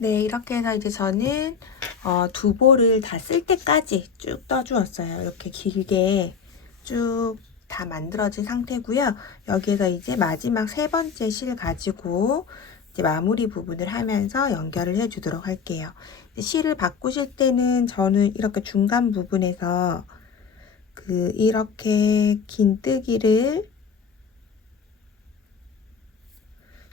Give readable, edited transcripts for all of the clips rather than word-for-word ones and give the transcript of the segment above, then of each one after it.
네, 이렇게 해서 이제 저는 두 볼을 다 쓸 때까지 쭉 떠주었어요. 이렇게 길게 쭉 다 만들어진 상태고요. 여기에서 이제 마지막 세 번째 실 가지고 이제 마무리 부분을 하면서 연결을 해 주도록 할게요. 실을 바꾸실 때는 저는 이렇게 중간 부분에서 이렇게 긴뜨기를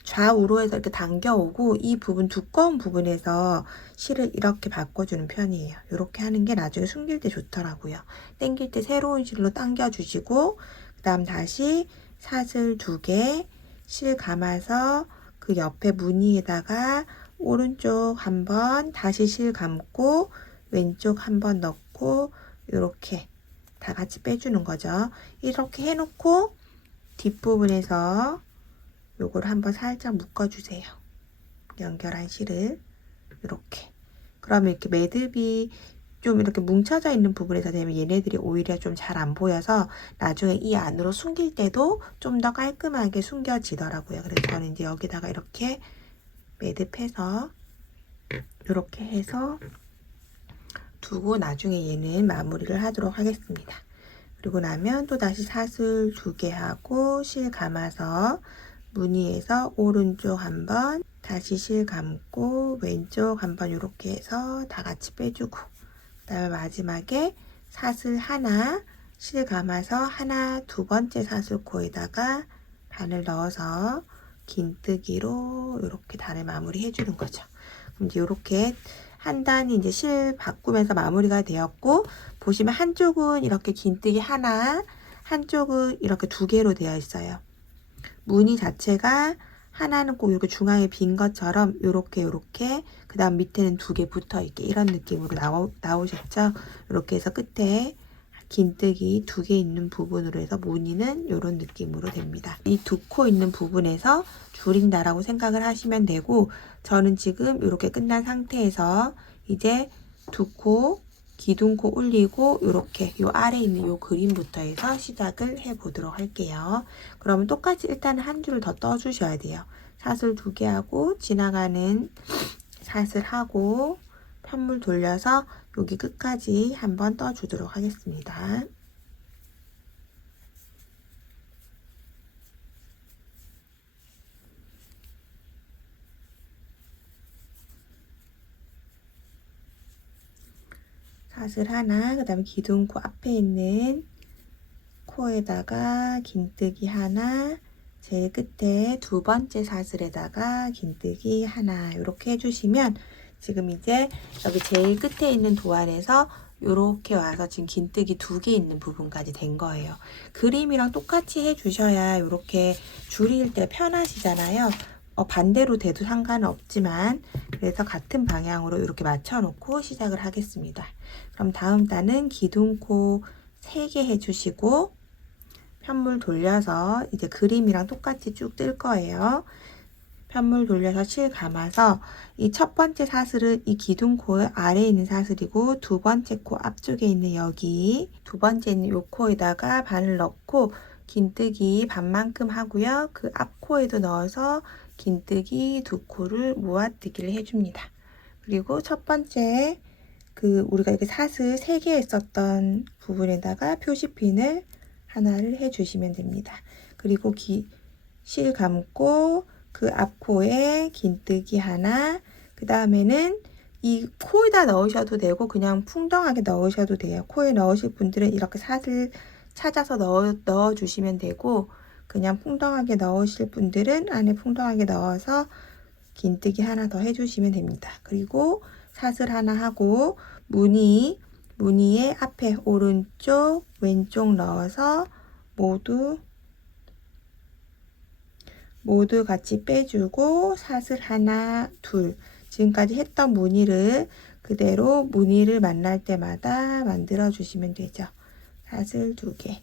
좌우로 해서 이렇게 당겨오고 이 부분 두꺼운 부분에서 실을 이렇게 바꿔주는 편이에요. 이렇게 하는 게 나중에 숨길 때 좋더라고요. 당길 때 새로운 실로 당겨주시고 그 다음 다시 사슬 2개 실 감아서 그 옆에 무늬에다가 오른쪽 한번 다시 실 감고 왼쪽 한번 넣고 이렇게 다 같이 빼주는 거죠. 이렇게 해놓고 뒷부분에서 요걸 한번 살짝 묶어주세요. 연결한 실을 이렇게. 그러면 이렇게 매듭이 좀 이렇게 뭉쳐져 있는 부분에서 되면 얘네들이 오히려 좀 잘 안 보여서 나중에 이 안으로 숨길 때도 좀 더 깔끔하게 숨겨지더라고요. 그래서 저는 이제 여기다가 이렇게 매듭해서 이렇게 해서 두고 나중에 얘는 마무리를 하도록 하겠습니다. 그리고 나면 또 다시 사슬 2개 하고 실 감아서 무늬에서 오른쪽 한번 다시 실 감고 왼쪽 한번 이렇게 해서 다 같이 빼주고 그 다음에 마지막에 사슬 하나 실 감아서 하나 두 번째 사슬코에다가 바늘 넣어서 긴뜨기로 이렇게 단을 마무리 해주는 거죠. 그럼 이제 이렇게 한 단이 이제 실 바꾸면서 마무리가 되었고 보시면 한쪽은 이렇게 긴뜨기 하나 한쪽은 이렇게 2개로 되어 있어요. 무늬 자체가 하나는 꼭 이렇게 중앙에 빈 것처럼 요렇게 그 다음 밑에는 2개 붙어 있게 이런 느낌으로 나오셨죠? 이렇게 해서 끝에 긴뜨기 2개 있는 부분으로 해서 무늬는 이런 느낌으로 됩니다. 이 2코 있는 부분에서 줄인다라고 생각을 하시면 되고 저는 지금 이렇게 끝난 상태에서 이제 2코 기둥코 올리고 이렇게 요 아래에 있는 요 그림부터 해서 시작을 해 보도록 할게요. 그러면 똑같이 일단 한 줄을 더 떠 주셔야 돼요. 사슬 2개 하고 지나가는 사슬 하고 편물 돌려서 여기 끝까지 한번 떠 주도록 하겠습니다. 사슬 하나, 그 다음에 기둥코 앞에 있는 코에다가 긴뜨기 하나, 제일 끝에 두 번째 사슬에다가 긴뜨기 하나 이렇게 해주시면 지금 이제 여기 제일 끝에 있는 도안에서 이렇게 와서 지금 긴뜨기 2개 있는 부분까지 된 거예요. 그림이랑 똑같이 해주셔야 이렇게 줄일 때 편하시잖아요. 반대로 돼도 상관은 없지만 그래서 같은 방향으로 이렇게 맞춰 놓고 시작을 하겠습니다. 그럼 다음 단은 기둥코 3개 해주시고 편물 돌려서 이제 그림이랑 똑같이 쭉 뜰 거예요. 편물 돌려서 실 감아서 이 첫 번째 사슬은 이 기둥코 아래에 있는 사슬이고 두 번째 코 앞쪽에 있는 여기 두 번째 있는 요 코에다가 바늘 넣고 긴뜨기 반만큼 하고요. 그 앞코에도 넣어서 긴뜨기 2코를 모아뜨기를 해줍니다. 그리고 첫 번째 우리가 이렇게 사슬 3개 했었던 부분에다가 표시핀을 하나를 해주시면 됩니다. 그리고 실 감고 그 앞코에 긴뜨기 하나, 그 다음에는 이 코에다 넣으셔도 되고 그냥 풍덩하게 넣으셔도 돼요. 코에 넣으실 분들은 이렇게 사슬 찾아서 넣어 주시면 되고 그냥 풍덩하게 넣으실 분들은 안에 풍덩하게 넣어서 긴뜨기 하나 더 해주시면 됩니다. 그리고 사슬 하나 하고 무늬의 앞에 오른쪽 왼쪽 넣어서 모두 같이 빼주고 사슬 하나 둘 지금까지 했던 무늬를 그대로 무늬를 만날 때마다 만들어 주시면 되죠. 사슬 2개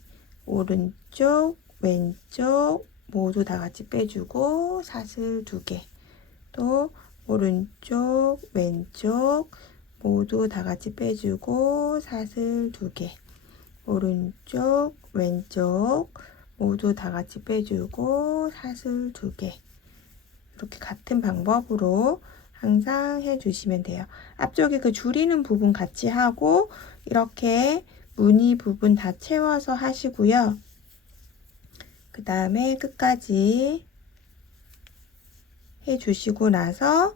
오른쪽 왼쪽 모두 다 같이 빼주고 사슬 2개 또 오른쪽 왼쪽 모두 다 같이 빼주고 사슬 2개 오른쪽 왼쪽 모두 다 같이 빼주고 사슬 2개 이렇게 같은 방법으로 항상 해주시면 돼요. 앞쪽에 그 줄이는 부분 같이 하고 이렇게 무늬 부분 다 채워서 하시고요. 그 다음에 끝까지 해주시고 나서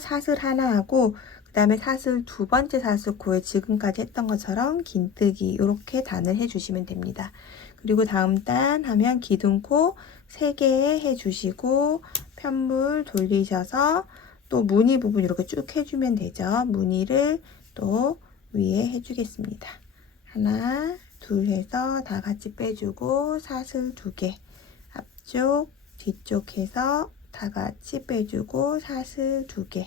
사슬 하나 하고 그 다음에 사슬 두 번째 사슬 코에 지금까지 했던 것처럼 긴뜨기 이렇게 단을 해주시면 됩니다. 그리고 다음 단 하면 기둥코 3개 해주시고 편물 돌리셔서 또 무늬 부분 이렇게 쭉 해주면 되죠. 무늬를 또 위에 해주겠습니다. 하나, 둘 해서 다 같이 빼주고 사슬 2개, 앞쪽, 뒤쪽 해서 다 같이 빼주고 사슬 2개,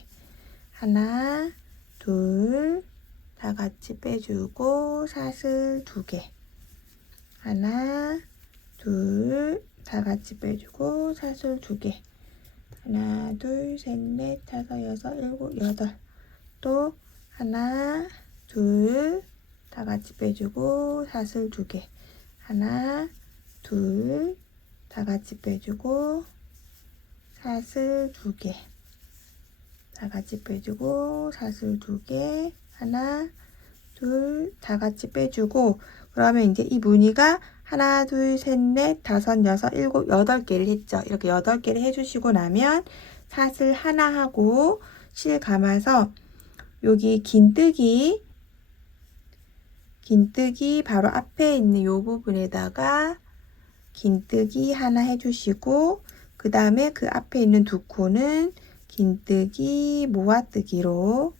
하나, 둘, 다 같이 빼주고 사슬 2개, 하나, 둘, 다 같이 빼주고 사슬 2개, 하나, 둘, 셋, 넷, 다섯, 여섯, 일곱, 여덟, 또 하나, 둘, 다 같이 빼주고 사슬 2개, 하나, 둘, 다 같이 빼주고 사슬 2개, 다 같이 빼주고 사슬 2개, 하나, 둘, 다 같이 빼주고, 그러면 이제 이 무늬가 하나, 둘, 셋, 넷, 다섯, 여섯, 일곱, 8개를 했죠. 이렇게 8개를 해주시고 나면 사슬 하나 하고 실 감아서 여기 긴뜨기 바로 앞에 있는 이 부분에다가 긴뜨기 하나 해주시고, 그 다음에 그 앞에 있는 두 코는 긴뜨기 모아뜨기로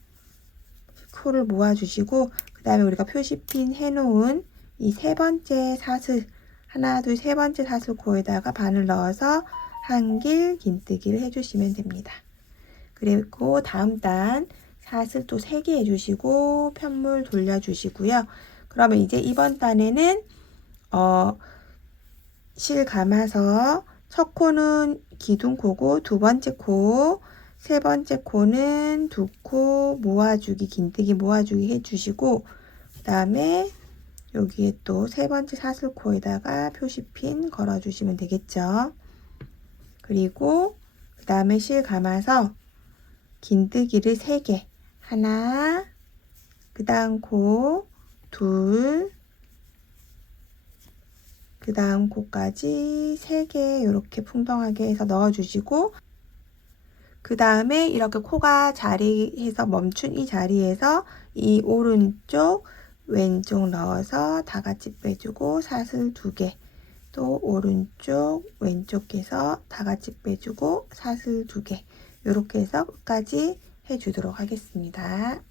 코를 모아주시고, 그 다음에 우리가 표시핀 해놓은 이 세 번째 사슬, 하나, 둘, 세 번째 사슬 코에다가 바늘 넣어서 한길 긴뜨기를 해주시면 됩니다. 그리고 다음 단 사슬 또 3개 해주시고 편물 돌려주시고요. 그러면 이제 이번 단에는 실 감아서 첫 코는 기둥코고 두 번째 코, 세 번째 코는 두 코 모아주기, 긴뜨기 모아주기 해주시고, 그 다음에 여기에 또 세 번째 사슬코에다가 표시핀 걸어주시면 되겠죠. 그리고 그 다음에 실 감아서 긴뜨기를 3개, 하나, 그 다음 코, 둘, 그 다음 코까지 3개 이렇게 풍덩하게 해서 넣어주시고, 그 다음에 이렇게 코가 자리해서 멈춘 이 자리에서 이 오른쪽 왼쪽 넣어서 다 같이 빼주고 사슬 2개, 또 오른쪽 왼쪽에서 다 같이 빼주고 사슬 2개, 이렇게 해서 끝까지 해주도록 하겠습니다.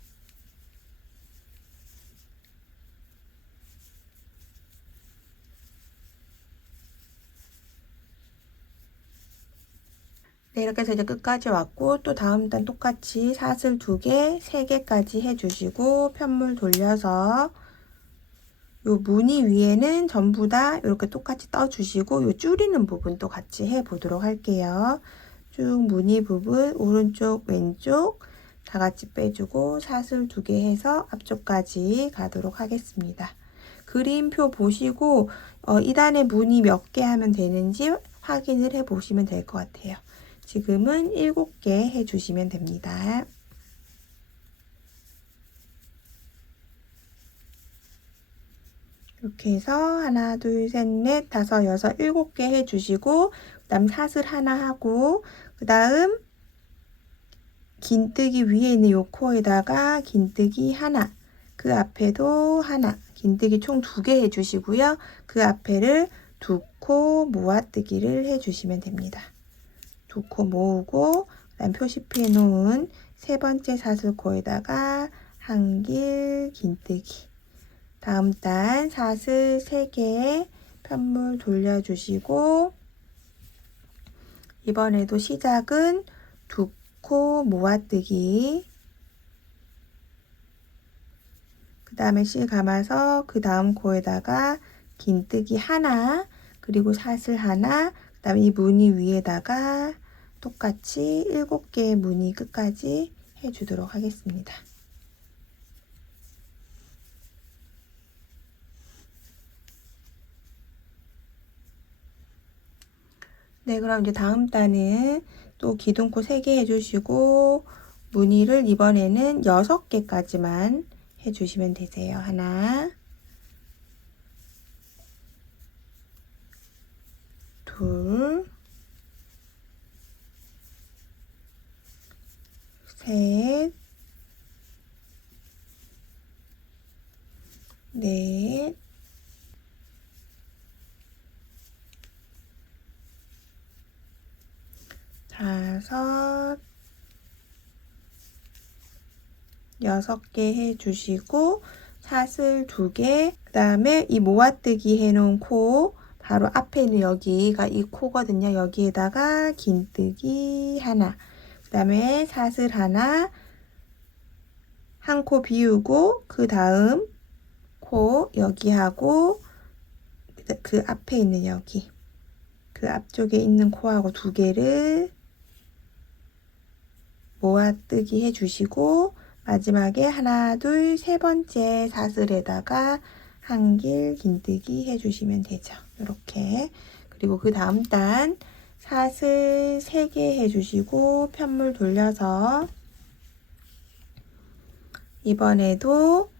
네, 이렇게 해서 이제 끝까지 왔고, 또 다음 단 똑같이 사슬 2개, 3개까지 해주시고 편물 돌려서 요 무늬 위에는 전부 다 이렇게 똑같이 떠주시고, 요 줄이는 부분도 같이 해보도록 할게요. 쭉 무늬 부분 오른쪽 왼쪽 다 같이 빼주고 사슬 2개 해서 앞쪽까지 가도록 하겠습니다. 그림표 보시고 이 단에 무늬 몇 개 하면 되는지 확인을 해 보시면 될 것 같아요. 지금은 7개 해주시면 됩니다. 이렇게 해서 하나, 둘, 셋, 넷, 다섯, 여섯, 7개 해주시고, 그 다음 사슬 하나 하고, 그 다음 긴뜨기 위에 있는 요 코에다가 긴뜨기 하나, 그 앞에도 하나, 긴뜨기 총 2개 해주시고요. 그 앞에를 2코 모아뜨기를 해주시면 됩니다. 2코 모으고, 그다음 표시피해 놓은 세 번째 사슬코에다가 한길 긴뜨기, 다음 단 사슬 3개 편물 돌려주시고, 이번에도 시작은 2코 모아뜨기, 그 다음에 실 감아서 그 다음 코에다가 긴뜨기 하나, 그리고 사슬 하나, 그 다음에 이 무늬 위에다가 똑같이 7개의 무늬 끝까지 해주도록 하겠습니다. 네, 그럼 이제 다음 단은 또 기둥코 3개 해주시고 무늬를 이번에는 6개까지만 해주시면 되세요. 하나, 둘, 셋, 넷, 다섯, 6개 해주시고 사슬 2개, 그 다음에 이 모아뜨기 해놓은 코 바로 앞에 있는 여기가 이 코거든요. 여기에다가 긴뜨기 하나, 그 다음에 사슬 하나, 한 코 비우고 그 다음 코 여기 하고 그 앞에 있는 여기 그 앞쪽에 있는 코하고 2개를 모아뜨기 해주시고 마지막에 하나, 둘, 세 번째 사슬에다가 한길 긴뜨기 해주시면 되죠. 이렇게. 그리고 그 다음 단 사슬 3개 해주시고 편물 돌려서 이번에도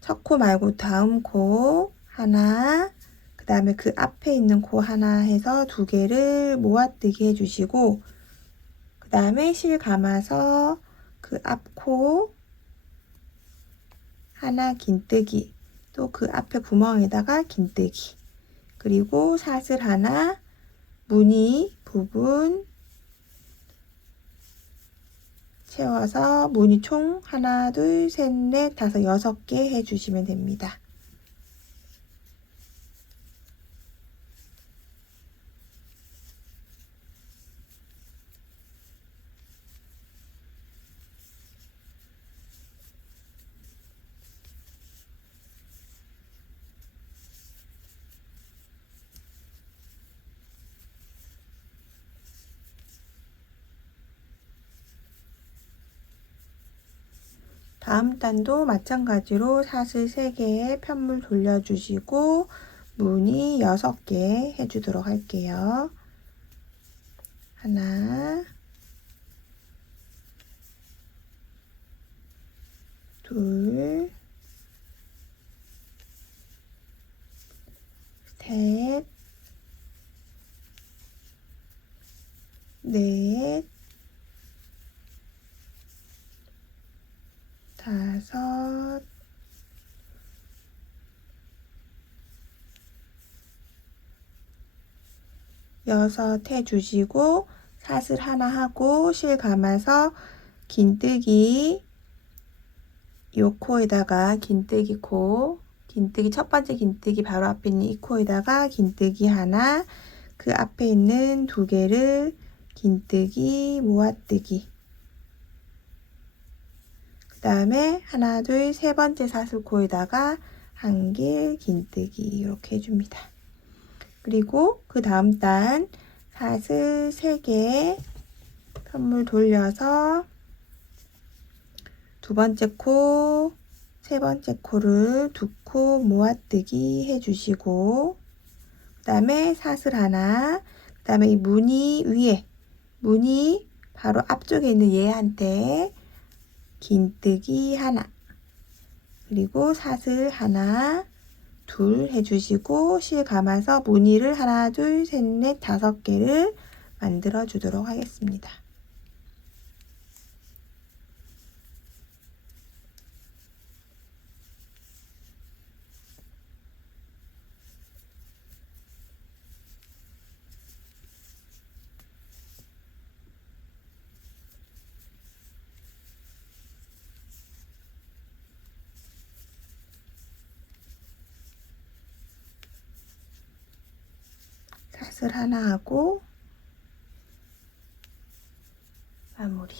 첫 코 말고 다음 코 하나, 그 다음에 그 앞에 있는 코 하나 해서 2개를 모아뜨기 해주시고 그 다음에 실 감아서 그 앞 코 하나 긴뜨기, 또 그 앞에 구멍에다가 긴뜨기, 그리고 사슬 하나, 무늬 부분 채워서 무늬 총 하나, 둘, 셋, 넷, 다섯, 6개 해주시면 됩니다. 다음 단도 마찬가지로 사슬 3개에 편물 돌려주시고 무늬 6개 해주도록 할게요. 하나, 둘, 셋, 넷, 다섯, 여섯 해주시고 사슬 하나 하고 실 감아서 긴뜨기 요 코에다가 긴뜨기 코, 긴뜨기 첫 번째 긴뜨기 바로 앞에 있는 이 코에다가 긴뜨기 하나, 그 앞에 있는 2개를 긴뜨기 모아뜨기, 그 다음에 하나, 둘, 세 번째 사슬코에다가 한길 긴뜨기 이렇게 해줍니다. 그리고 그 다음 단 사슬 3개 편물 돌려서 두 번째 코, 세 번째 코를 2코 모아뜨기 해주시고 그 다음에 사슬 하나, 그 다음에 이 무늬 위에 무늬 바로 앞쪽에 있는 얘한테 긴뜨기 하나, 그리고 사슬 하나, 둘 해주시고 실 감아서 무늬를 하나, 둘, 셋, 넷, 5개를 만들어 주도록 하겠습니다. 사슬 하나 하고 마무리.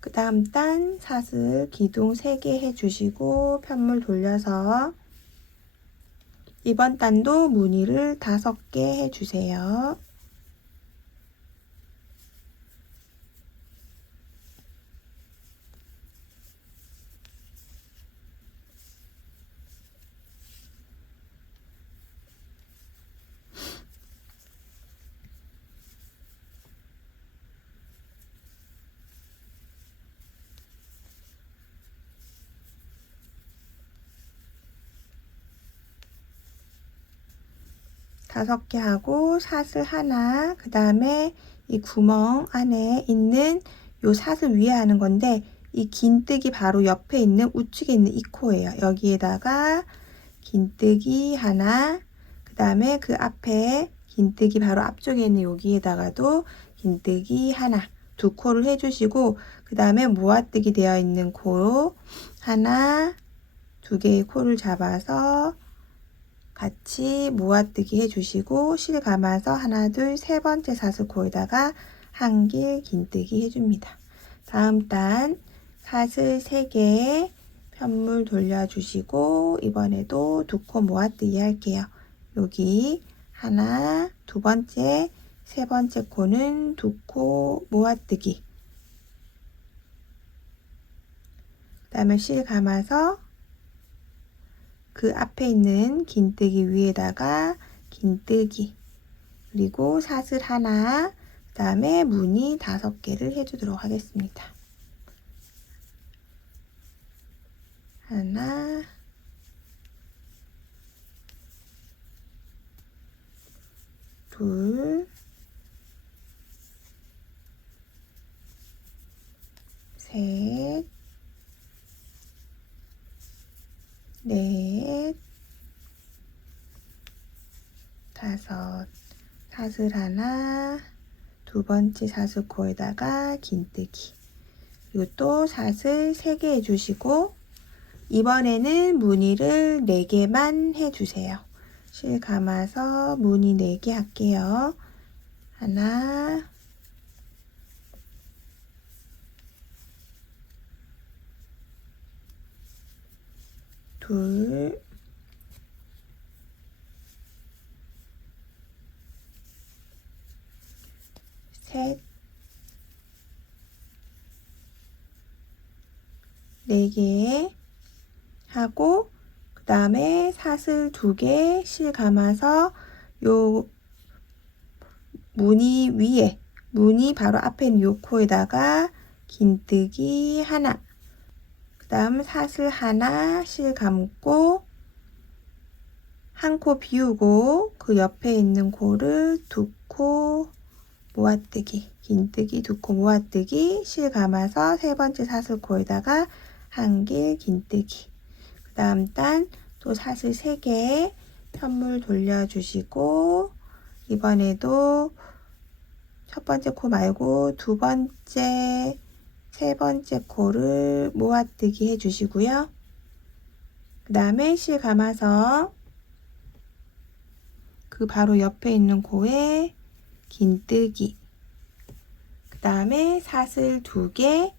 그 다음 단 사슬 기둥 3개 해주시고 편물 돌려서 이번 단도 무늬를 5개 해주세요. 5개 하고 사슬 하나, 그 다음에 이 구멍 안에 있는 요 사슬 위에 하는 건데 이 긴뜨기 바로 옆에 있는 우측에 있는 이 코예요. 여기에다가 긴뜨기 하나, 그 다음에 그 앞에 긴뜨기 바로 앞쪽에 있는 여기에다가도 긴뜨기 하나, 2코를 해주시고 그 다음에 모아뜨기 되어 있는 코 하나, 2개의 코를 잡아서 같이 모아뜨기 해주시고 실 감아서 하나, 둘, 세 번째 사슬코에다가 한길 긴뜨기 해줍니다. 다음 단 사슬 3개 편물 돌려주시고 이번에도 2코 모아뜨기 할게요. 여기 하나, 2번째, 세 번째 코는 2코 모아뜨기. 그 다음에 실 감아서 그 앞에 있는 긴뜨기 위에다가 긴뜨기, 그리고 사슬 하나, 그 다음에 무늬 5개를 해주도록 하겠습니다. 하나, 둘, 셋, 넷, 5, 사슬 하나, 2번째 사슬코에다가 긴뜨기, 그리고 또 사슬 3개 해주시고 이번에는 무늬를 4개만 해주세요. 실 감아서 무늬 4개 할게요. 하나, 둘, 셋, 4개 하고 그 다음에 사슬 2개 실 감아서 요 무늬 위에, 무늬 바로 앞에 있는 요 코에다가 긴뜨기 하나, 그 다음 사슬 하나 실 감고 한 코 비우고 그 옆에 있는 코를 2코 모아뜨기, 긴뜨기 2코 모아뜨기, 실 감아서 세 번째 사슬코에다가 한길 긴뜨기. 그 다음 단 또 사슬 3개 편물 돌려주시고 이번에도 첫 번째 코 말고 2번째, 세 번째 코를 모아뜨기 해주시고요. 그 다음에 실 감아서 그 바로 옆에 있는 코에 긴뜨기, 그 다음에 사슬 2개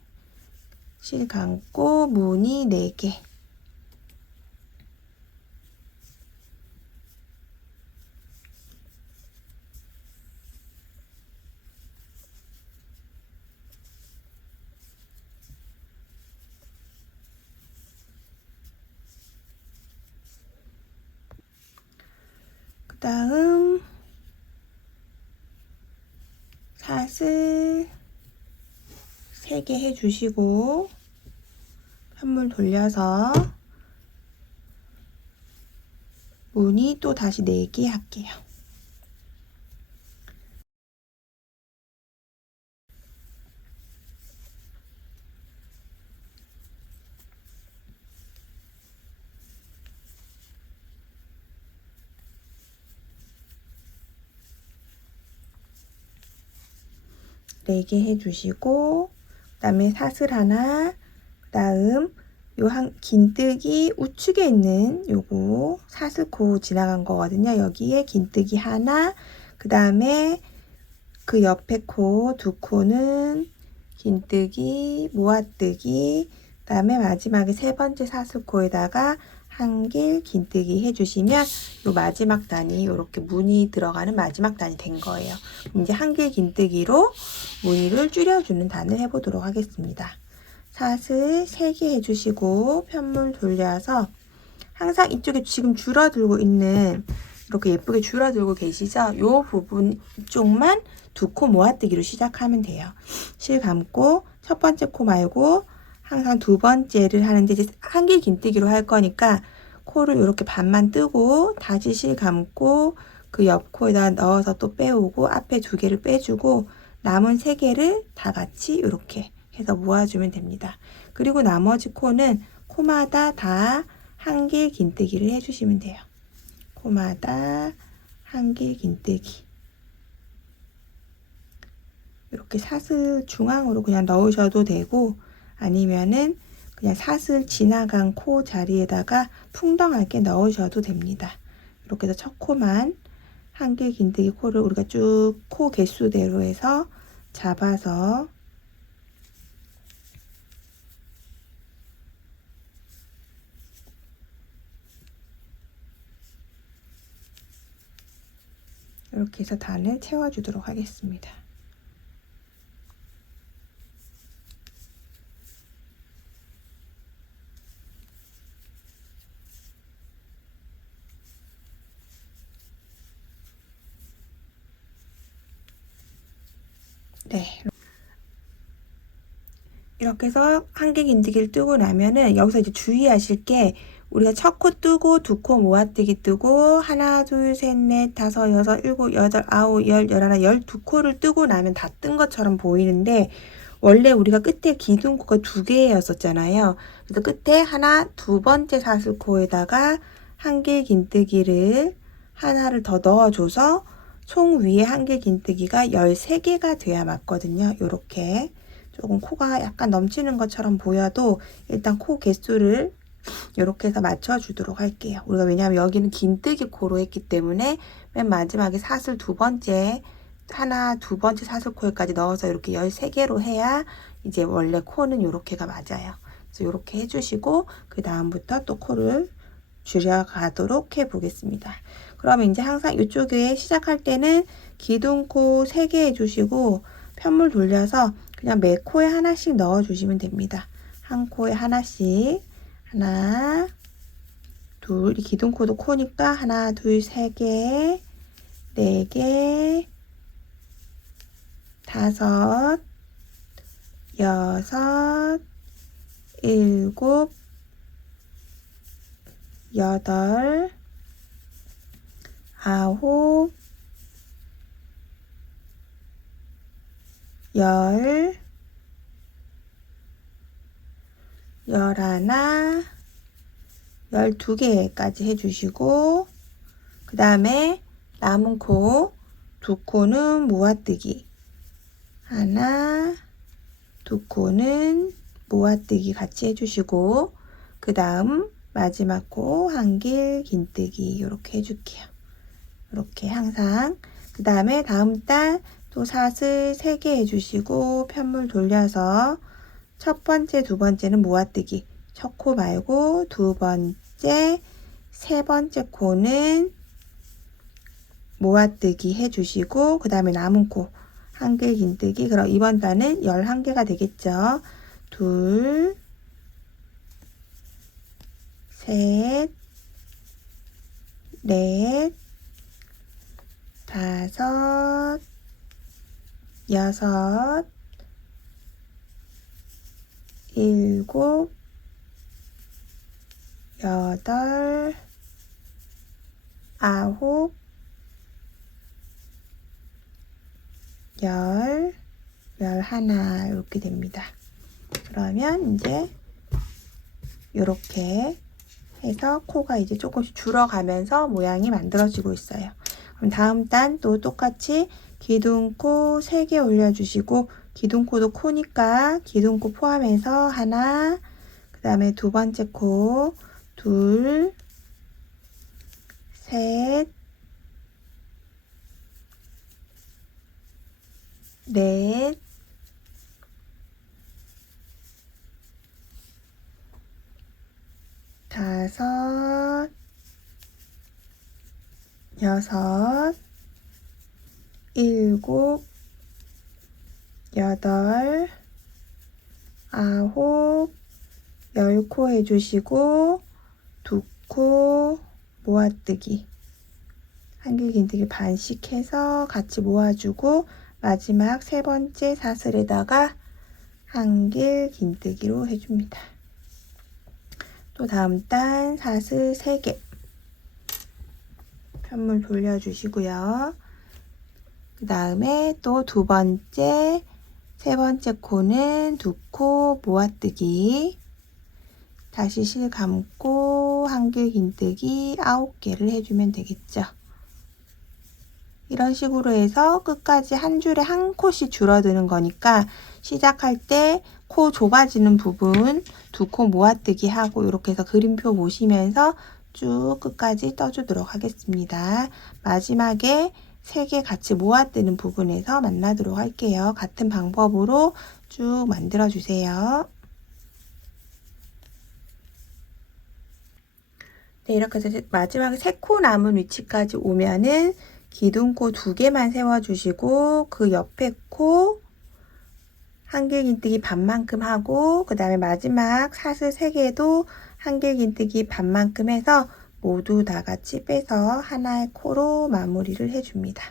실 감고 무늬 4개, 그 다음 사슬 3개 해주시고 편물 돌려서 무늬 또 다시 4개 할게요. 네 개 해주시고 그 다음에 사슬 하나, 그 다음 요 한 긴뜨기 우측에 있는 요거 사슬코 지나간 거거든요. 여기에 긴뜨기 하나, 그 다음에 그 옆에 코 2코는 긴뜨기 모아뜨기, 그 다음에 마지막에 세 번째 사슬코에다가 한길 긴뜨기 해주시면 요 마지막 단이 이렇게 무늬 들어가는 마지막 단이 된 거예요. 이제 한길 긴뜨기로 무늬를 줄여주는 단을 해보도록 하겠습니다. 사슬 3개 해주시고 편물 돌려서 항상 이쪽에 지금 줄어들고 있는, 이렇게 예쁘게 줄어들고 계시죠? 요 부분 쪽만 2코 모아뜨기로 시작하면 돼요. 실 감고 첫 번째 코 말고 항상 2번째를 하는데 이제 한길 긴뜨기로 할 거니까 코를 이렇게 반만 뜨고 다시 실 감고 그 옆 코에다 넣어서 또 빼오고 앞에 2개를 빼주고 남은 3개를 다 같이 이렇게 해서 모아주면 됩니다. 그리고 나머지 코는 코마다 다 한 길 긴뜨기를 해주시면 돼요. 코마다 한 길 긴뜨기. 이렇게 사슬 중앙으로 그냥 넣으셔도 되고 아니면은 그냥 사슬 지나간 코 자리에다가 풍덩하게 넣으셔도 됩니다. 이렇게 해서 첫 코만 한 길 긴뜨기 코를 우리가 쭉 코 개수대로 해서 잡아서 이렇게 해서 단을 채워주도록 하겠습니다. 네. 이렇게 해서 한 길 긴뜨기를 뜨고 나면은 여기서 이제 주의하실 게 우리가 첫 코 뜨고 2코 모아뜨기 뜨고 하나, 둘, 셋, 넷, 다섯, 여섯, 일곱, 여덟, 아홉, 열, 열하나, 12코를 뜨고 나면 다 뜬 것처럼 보이는데 원래 우리가 끝에 기둥코가 2개였었잖아요. 그래서 끝에 하나, 2번째 사슬코에다가 한 길 긴뜨기를 하나를 더 넣어줘서 총 위에 한 길 긴뜨기가 13개가 돼야 맞거든요. 요렇게 조금 코가 약간 넘치는 것처럼 보여도 일단 코 개수를 이렇게 해서 맞춰주도록 할게요. 우리가 왜냐하면 여기는 긴뜨기 코로 했기 때문에 맨 마지막에 사슬 2번째 하나, 2번째 사슬 코에까지 넣어서 이렇게 13개로 해야 이제 원래 코는 이렇게가 맞아요. 그래서 이렇게 해주시고 그 다음부터 또 코를 줄여가도록 해보겠습니다. 그러면 이제 항상 이쪽에 시작할 때는 기둥코 3개 해주시고 편물 돌려서 그냥 매 코에 하나씩 넣어주시면 됩니다. 한 코에 하나씩 하나, 둘, 이 기둥코도 코니까 하나, 둘, 3개, 4개, 5, 6, 7, 8, 9, 10, 11, 12개까지 해주시고 그 다음에 남은 코 2코는 모아뜨기 하나, 2코는 모아뜨기 같이 해주시고 그 다음 마지막 코 한 길 긴뜨기 이렇게 해줄게요. 이렇게 항상 그 다음에 다음 달 또 사슬 3개 해주시고 편물 돌려서 첫 번째, 2번째는 모아뜨기 첫 코 말고 2번째, 3번째 코는 모아뜨기 해주시고 그 다음에 남은 코 한 길 긴뜨기. 그럼 이번 단은 11개가 되겠죠. 둘, 셋, 넷, 다섯, 여섯, 일곱, 여덟, 아홉, 열, 11 이렇게 됩니다. 그러면 이제 이렇게 해서 코가 이제 조금씩 줄어가면서 모양이 만들어지고 있어요. 그럼 다음 단 또 똑같이 기둥코 3개 올려주시고 기둥코도 코니까 기둥코 포함해서 하나, 그 다음에 2번째 코 둘, 셋, 넷, 다섯, 여섯, 일곱, 여덟, 아홉, 10코 해주시고 2코 모아뜨기 한 길 긴뜨기 반씩 해서 같이 모아주고 마지막 3번째 사슬에다가 한 길 긴뜨기로 해줍니다. 또 다음 단 사슬 3개 편물 돌려주시고요. 그 다음에 또 두 번째, 세 번째 코는 두 코 모아뜨기. 다시 실 감고 한길 긴뜨기 9개를 해주면 되겠죠. 이런 식으로 해서 끝까지 한 줄에 한 코씩 줄어드는 거니까 시작할 때 코 좁아지는 부분 두 코 모아뜨기 하고 이렇게 해서 그림표 보시면서 쭉 끝까지 떠주도록 하겠습니다. 마지막에 3개 같이 모아뜨는 부분에서 만나도록 할게요. 같은 방법으로 쭉 만들어 주세요. 네, 이렇게 해서 마지막에 3코 남은 위치까지 오면은 기둥코 2개만 세워주시고 그 옆에 코 한길 긴뜨기 반만큼 하고 그 다음에 마지막 사슬 3개도 한길 긴뜨기 반만큼 해서 모두 다 같이 빼서 하나의 코로 마무리를 해줍니다.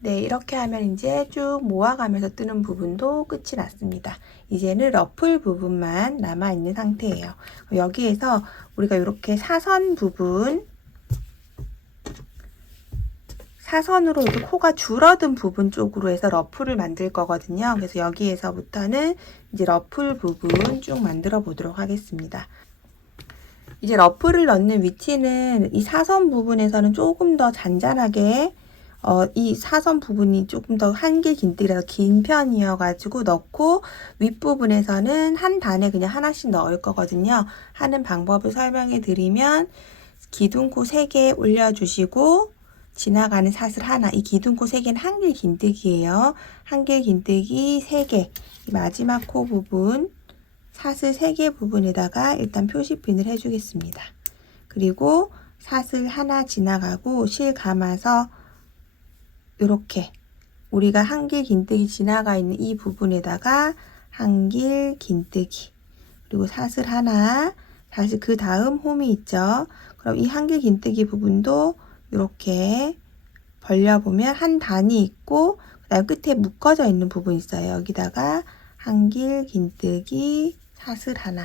네, 이렇게 하면 이제 쭉 모아가면서 뜨는 부분도 끝이 났습니다. 이제는 러플 부분만 남아있는 상태예요. 여기에서 우리가 이렇게 사선 부분, 사선으로 이렇게 코가 줄어든 부분 쪽으로 해서 러플을 만들 거거든요. 그래서 여기에서부터는 이제 러플 부분 쭉 만들어 보도록 하겠습니다. 이제 러플을 넣는 위치는 이 사선 부분에서는 조금 더 잔잔하게 이 사선 부분이 조금 더 한길 긴뜨기라서 긴 편이어가지고 넣고 윗부분에서는 한 단에 그냥 하나씩 넣을 거거든요. 하는 방법을 설명해 드리면 기둥코 3개 올려주시고 지나가는 사슬 하나, 이 기둥코 3개는 한길 긴뜨기예요. 한길 긴뜨기 3개, 마지막 코 부분 사슬 3개 부분에다가 일단 표시핀을 해주겠습니다. 그리고 사슬 하나 지나가고 실 감아서 이렇게 우리가 한길 긴뜨기 지나가 있는 이 부분에다가 한길 긴뜨기, 그리고 사슬 하나, 다시 그 다음 홈이 있죠. 그럼 이 한길 긴뜨기 부분도 이렇게 벌려보면 한 단이 있고 그 다음 끝에 묶어져 있는 부분이 있어요. 여기다가 한길 긴뜨기 사슬 하나,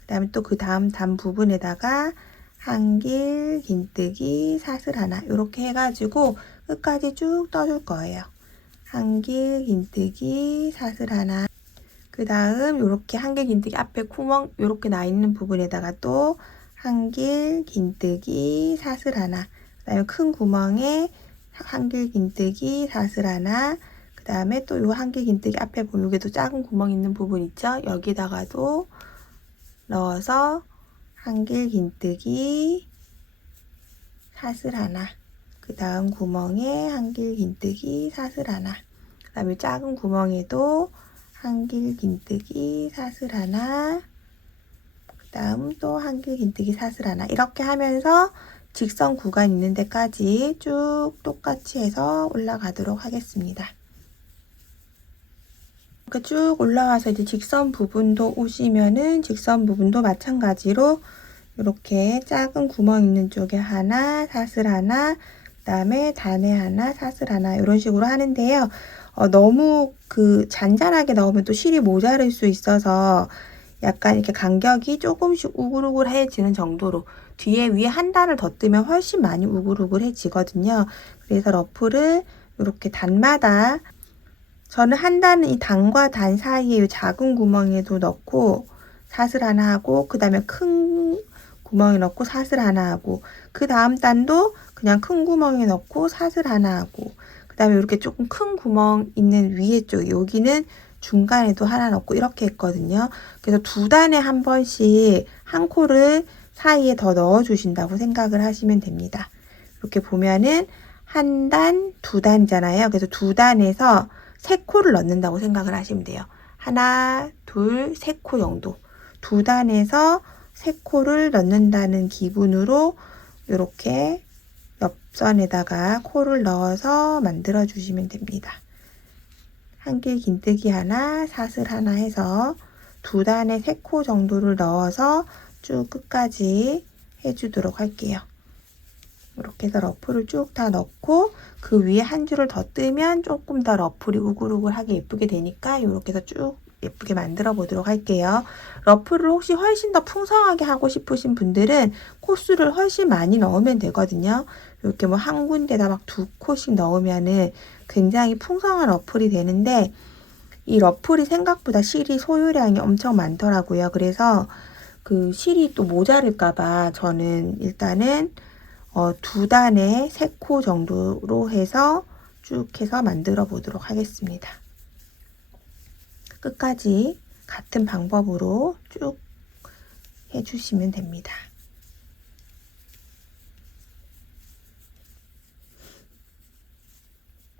그 다음에 또 그 다음 단 부분에다가 한길 긴뜨기 사슬 하나, 이렇게 해가지고 끝까지 쭉 떠줄 거예요. 한길 긴뜨기 사슬 하나, 그 다음 이렇게 한길 긴뜨기 앞에 구멍 이렇게 나 있는 부분에다가 또 한길 긴뜨기 사슬 하나, 그 다음에 큰 구멍에 한길 긴뜨기 사슬 하나, 그 다음에 또 요 한길 긴뜨기 앞에 보면 여기도 작은 구멍 있는 부분 있죠? 여기다가도 넣어서 한길 긴뜨기 사슬 하나, 그 다음 구멍에 한길 긴뜨기 사슬 하나, 그 다음에 작은 구멍에도 한길 긴뜨기 사슬 하나, 그 다음 또 한길 긴뜨기 사슬 하나, 이렇게 하면서 직선 구간 있는 데까지 쭉 똑같이 해서 올라가도록 하겠습니다. 이렇게 쭉 올라와서 이제 직선 부분도 오시면은 직선 부분도 마찬가지로 이렇게 작은 구멍 있는 쪽에 하나, 사슬 하나, 그 다음에 단에 하나, 사슬 하나, 이런 식으로 하는데요. 너무 잔잔하게 넣으면 또 실이 모자랄 수 있어서 약간 이렇게 간격이 조금씩 우글우글해지는 정도로 뒤에 위에 한 단을 더 뜨면 훨씬 많이 우글우글해지거든요. 그래서 러플을 이렇게 단마다, 저는 한 단은 이 단과 단 사이에 이 작은 구멍에도 넣고 사슬 하나 하고, 그 다음에 큰 구멍에 넣고 사슬 하나 하고, 그 다음 단도 그냥 큰 구멍에 넣고 사슬 하나 하고, 그 다음에 이렇게 조금 큰 구멍 있는 위에 쪽, 여기는 중간에도 하나 넣고 이렇게 했거든요. 그래서 2단에 한 번씩 한 코를 사이에 더 넣어 주신다고 생각을 하시면 됩니다. 이렇게 보면은 한 단, 2단이잖아요. 그래서 2단에서 3코를 넣는다고 생각을 하시면 돼요. 하나, 둘, 3코 정도. 2단에서 3코를 넣는다는 기분으로 이렇게 옆선에다가 코를 넣어서 만들어 주시면 됩니다. 한길 긴뜨기 하나, 사슬 하나 해서 2단에 3코 정도를 넣어서 쭉 끝까지 해주도록 할게요. 이렇게 해서 러플을 쭉 다 넣고 그 위에 한 줄을 더 뜨면 조금 더 러플이 우글우글하게 예쁘게 되니까 이렇게 해서 쭉 예쁘게 만들어 보도록 할게요. 러플을 혹시 훨씬 더 풍성하게 하고 싶으신 분들은 코수를 훨씬 많이 넣으면 되거든요. 이렇게 뭐 한 군데다 막 2코씩 넣으면은 굉장히 풍성한 러플이 되는데, 이 러플이 생각보다 실이 소유량이 엄청 많더라고요. 그래서 그 실이 또 모자랄까봐 저는 일단은 2단에 3코 정도로 해서 쭉 해서 만들어 보도록 하겠습니다. 끝까지 같은 방법으로 쭉 해주시면 됩니다.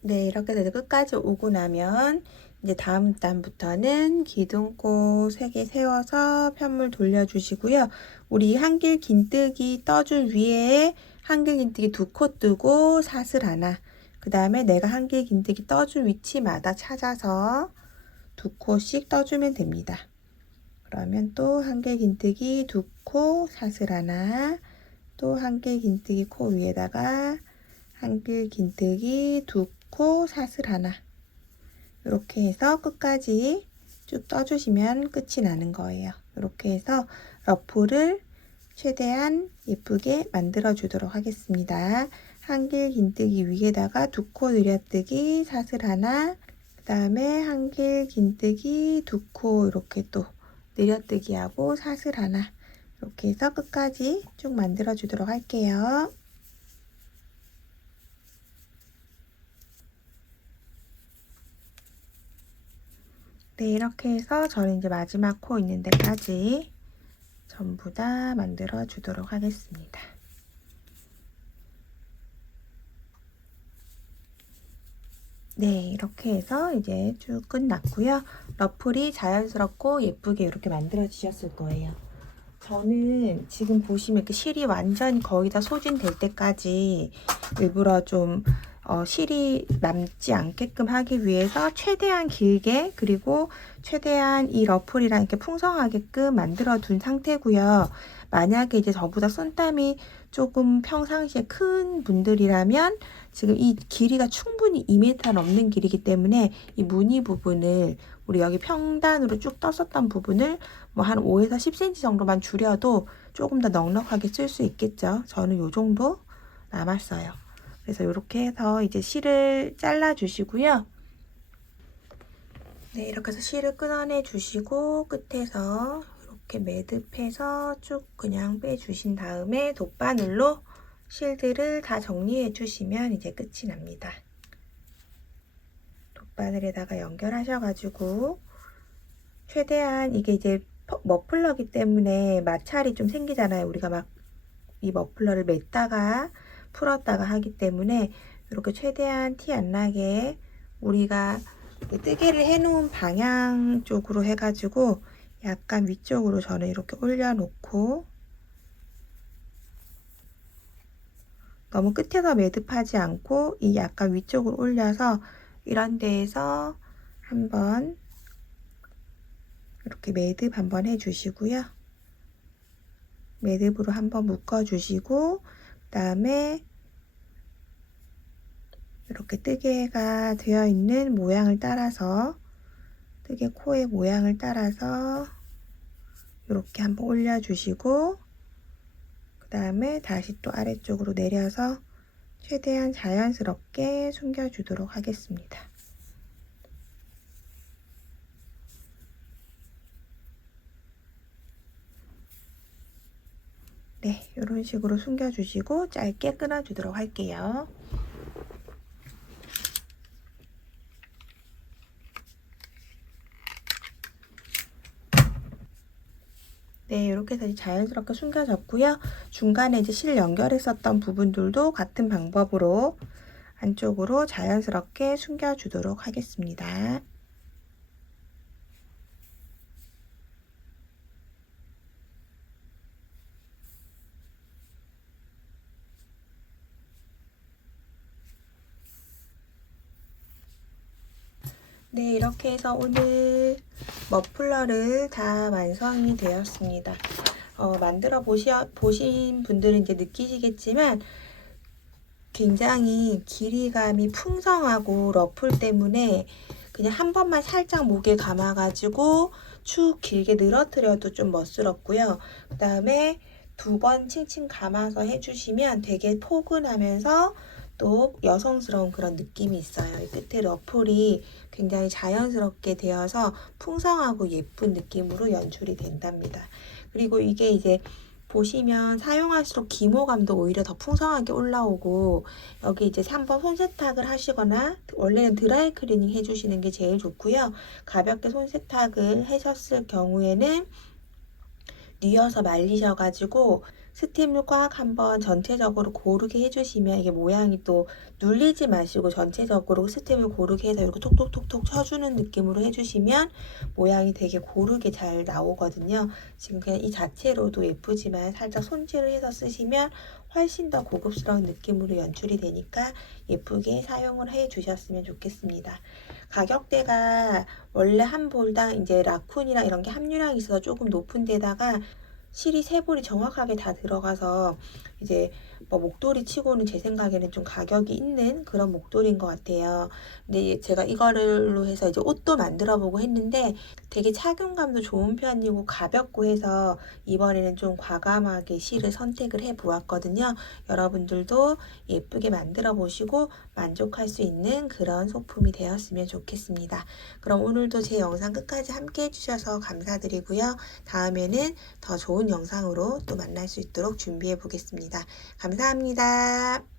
네, 이렇게 돼서 끝까지 오고 나면 이제 다음 단부터는 기둥꽃 3개 세워서 편물 돌려주시고요. 우리 한길 긴뜨기 떠줄 위에 한길 긴뜨기 2코 뜨고 사슬 하나, 그 다음에 내가 한길 긴뜨기 떠줄 위치마다 찾아서 2코씩 떠주면 됩니다. 그러면 또 한길 긴뜨기 2코 사슬 하나, 또 한길 긴뜨기 코 위에다가 한길 긴뜨기 2코 사슬 하나, 이렇게 해서 끝까지 쭉 떠주시면 끝이 나는 거예요. 이렇게 해서 러플을 최대한 예쁘게 만들어 주도록 하겠습니다. 한길 긴뜨기 위에다가 2코 늘려뜨기 사슬 하나, 그 다음에 한길 긴뜨기 2코 이렇게 또 늘려뜨기 하고 사슬 하나, 이렇게 해서 끝까지 쭉 만들어 주도록 할게요. 네, 이렇게 해서 저는 이제 마지막 코 있는 데까지 전부 다 만들어 주도록 하겠습니다. 네, 이렇게 해서 이제 쭉 끝났고요. 러플이 자연스럽고 예쁘게 이렇게 만들어지셨을 거예요. 저는 지금 보시면 이렇게 실이 완전히 거의 다 소진될 때까지 일부러 좀 실이 남지 않게끔 하기 위해서 최대한 길게, 그리고 최대한 이 러플이랑 이렇게 풍성하게끔 만들어 둔 상태고요. 만약에 이제 저보다 손땀이 조금 평상시에 큰 분들이라면 지금 이 길이가 충분히 2m 넘는 길이기 때문에 이 무늬 부분을, 우리 여기 평단으로 쭉 떴었던 부분을 뭐 한 5에서 10cm 정도만 줄여도 조금 더 넉넉하게 쓸 수 있겠죠. 저는 요 정도 남았어요. 그래서 이렇게 해서 이제 실을 잘라 주시고요. 네, 이렇게 해서 실을 끊어내 주시고 끝에서 이렇게 매듭해서 쭉 그냥 빼주신 다음에 돗바늘로 실들을 다 정리해 주시면 이제 끝이 납니다. 돗바늘에다가 연결하셔가지고 최대한, 이게 이제 머플러기 때문에 마찰이 좀 생기잖아요. 우리가 막 이 머플러를 맸다가 풀었다가 하기 때문에 이렇게 최대한 티 안 나게 우리가 뜨개를 해놓은 방향 쪽으로 해가지고 약간 위쪽으로 저는 이렇게 올려놓고, 너무 끝에서 매듭하지 않고 이 약간 위쪽으로 올려서 이런 데에서 한번 이렇게 매듭 한번 해주시고요. 매듭으로 한번 묶어주시고, 그 다음에 이렇게 뜨개가 되어 있는 모양을 따라서, 뜨개 코의 모양을 따라서 이렇게 한번 올려주시고, 그 다음에 다시 또 아래쪽으로 내려서 최대한 자연스럽게 숨겨주도록 하겠습니다. 네, 이런 식으로 숨겨주시고 짧게 끊어주도록 할게요. 네, 이렇게 해서 자연스럽게 숨겨졌고요. 중간에 이제 실 연결했었던 부분들도 같은 방법으로 안쪽으로 자연스럽게 숨겨주도록 하겠습니다. 네, 이렇게 해서 오늘 머플러를 다 완성이 되었습니다. 만들어 보신 분들은 이제 느끼시겠지만 굉장히 길이감이 풍성하고 러플 때문에 그냥 한 번만 살짝 목에 감아가지고 축 길게 늘어뜨려도 좀 멋스럽고요. 그 다음에 2번 칭칭 감아서 해주시면 되게 포근하면서 또 여성스러운 그런 느낌이 있어요. 이 끝에 러플이 굉장히 자연스럽게 되어서 풍성하고 예쁜 느낌으로 연출이 된답니다. 그리고 이게 이제 보시면 사용할수록 기모감도 오히려 더 풍성하게 올라오고, 여기 이제 3번 손 세탁을 하시거나 원래는 드라이 클리닝 해주시는 게 제일 좋고요. 가볍게 손 세탁을 하셨을 경우에는 뉘어서 말리셔가지고 스팀을 꽉 한번 전체적으로 고르게 해주시면 이게 모양이 또 눌리지 마시고 전체적으로 스팀을 고르게 해서 이렇게 톡톡톡톡 쳐주는 느낌으로 해주시면 모양이 되게 고르게 잘 나오거든요. 지금 그냥 이 자체로도 예쁘지만 살짝 손질을 해서 쓰시면 훨씬 더 고급스러운 느낌으로 연출이 되니까 예쁘게 사용을 해 주셨으면 좋겠습니다. 가격대가 원래 한 볼당 이제 라쿤이랑 이런 게 함유량이 있어서 조금 높은 데다가 실이 3볼이 정확하게 다 들어가서 이제 뭐 목도리 치고는 제 생각에는 좀 가격이 있는 그런 목도리인 것 같아요. 근데 제가 이거로 해서 이제 옷도 만들어 보고 했는데 되게 착용감도 좋은 편이고 가볍고 해서 이번에는 좀 과감하게 실을 선택을 해 보았거든요. 여러분들도 예쁘게 만들어 보시고 만족할 수 있는 그런 소품이 되었으면 좋겠습니다. 그럼 오늘도 제 영상 끝까지 함께 해주셔서 감사드리고요. 다음에는 더 좋은 영상으로 또 만날 수 있도록 준비해 보겠습니다. 감사합니다.